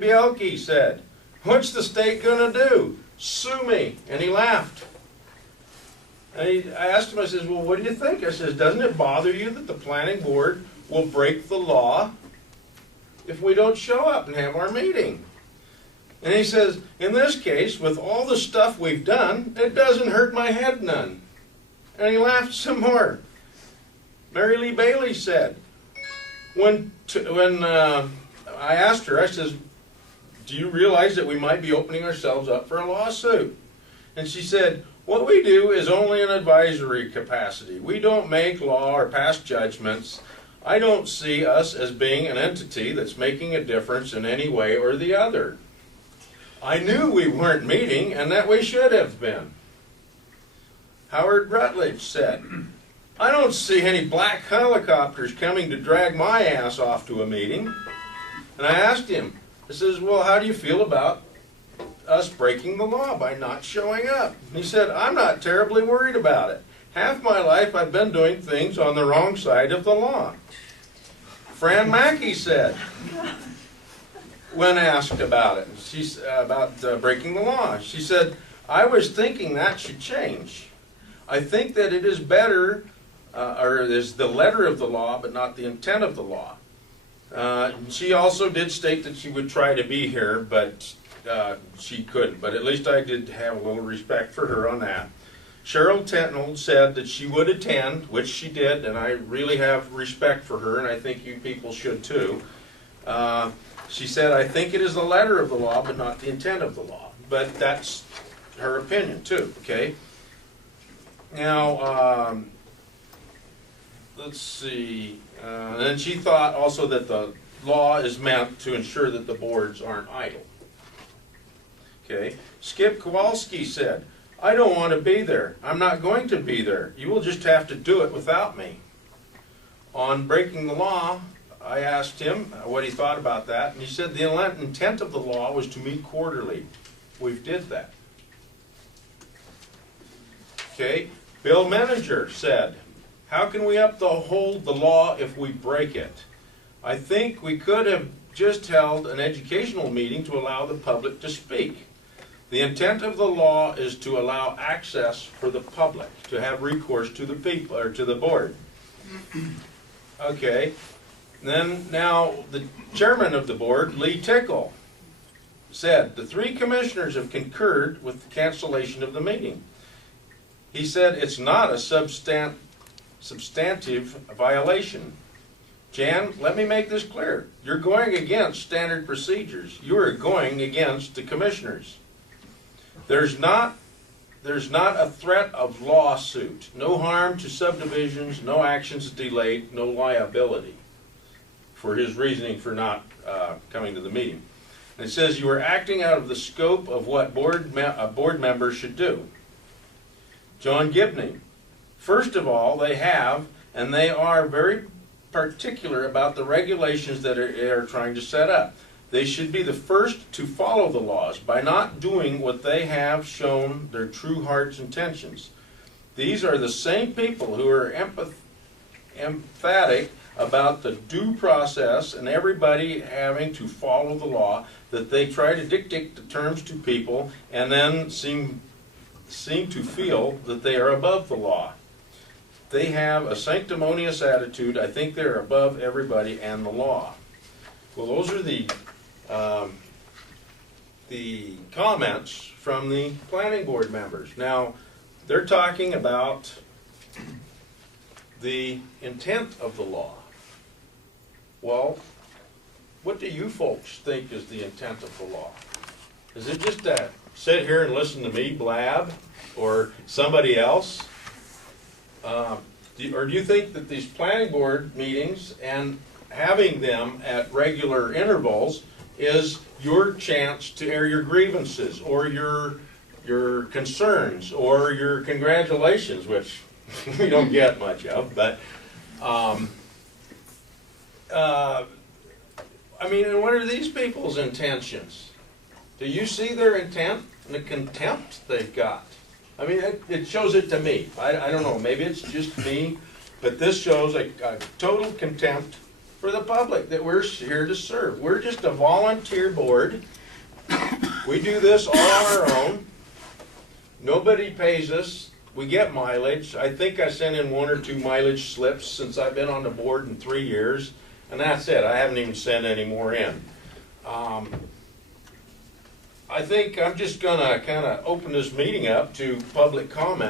Bielke said, "What's the state gonna do? Sue me." And he laughed. And I asked him, I says, "Well, what do you think?" I says, "Doesn't it bother you that the planning board will break the law if we don't show up and have our meeting?" And he says, "In this case, with all the stuff we've done, it doesn't hurt my head none." And he laughed some more. Mary Lee Bailey said, when I asked her, I says, "Do you realize that we might be opening ourselves up for a lawsuit?" And she said, "What we do is only an advisory capacity. We don't make law or pass judgments. I don't see us as being an entity that's making a difference in any way or the other." I knew we weren't meeting and that we should have been. Howard Rutledge said, "I don't see any black helicopters coming to drag my ass off to a meeting." And I asked him, I says, "Well, how do you feel about us breaking the law by not showing up?" And he said, "I'm not terribly worried about it. Half my life I've been doing things on the wrong side of the law." Fran Mackey said, when asked about it, about breaking the law, she said, "I was thinking that should change. I think that it is better, or it is the letter of the law, but not the intent of the law." She also did state that she would try to be here, but she couldn't. But at least I did have a little respect for her on that. Cheryl Tentnold said that she would attend, which she did, and I really have respect for her, and I think you people should too. She said, "I think it is the letter of the law, but not the intent of the law." But that's her opinion too, okay? Now, let's see. And she thought also that the law is meant to ensure that the boards aren't idle. Okay. Skip Kowalski said, "I don't want to be there. I'm not going to be there. You will just have to do it without me." On breaking the law, I asked him what he thought about that, and he said the intent of the law was to meet quarterly. We've did that. Okay. Bill Menninger said, "How can we uphold the law if we break it? I think we could have just held an educational meeting to allow the public to speak. The intent of the law is to allow access for the public, to have recourse to the people, or to the board." Okay. Then now the chairman of the board, Lee Tickle, said, "The three commissioners have concurred with the cancellation of the meeting." He said, "It's not a substantive violation. Jan, let me make this clear. You're going against standard procedures. You are going against the commissioners. There's not a threat of lawsuit. No harm to subdivisions, no actions delayed, no liability," for his reasoning for not coming to the meeting. And it says you are acting out of the scope of what a board member should do. John Gibney, "First of all, they have, and they are very particular about the regulations that they are trying to set up. They should be the first to follow the laws by not doing what they have shown their true heart's intentions. These are the same people who are emphatic about the due process and everybody having to follow the law, that they try to dictate the terms to people and then seem to feel that they are above the law. They have a sanctimonious attitude. I think they're above everybody and the law." Well, those are the comments from the planning board members. Now, they're talking about the intent of the law. Well, what do you folks think is the intent of the law? Is it just to sit here and listen to me blab, or somebody else? Or do you think that these planning board meetings and having them at regular intervals is your chance to air your grievances or your concerns or your congratulations, which we don't get much of, but I mean, and what are these people's intentions? Do you see their intent and the contempt they've got? I mean, it shows it to me. I don't know, maybe it's just me, but this shows a total contempt for the public that we're here to serve. We're just a volunteer board. We do this all on our own. Nobody pays us. We get mileage. I think I sent in 1 or 2 mileage slips since I've been on the board in 3 years, and that's it. I haven't even sent any more in. I think I'm just gonna kind of open this meeting up to public comment.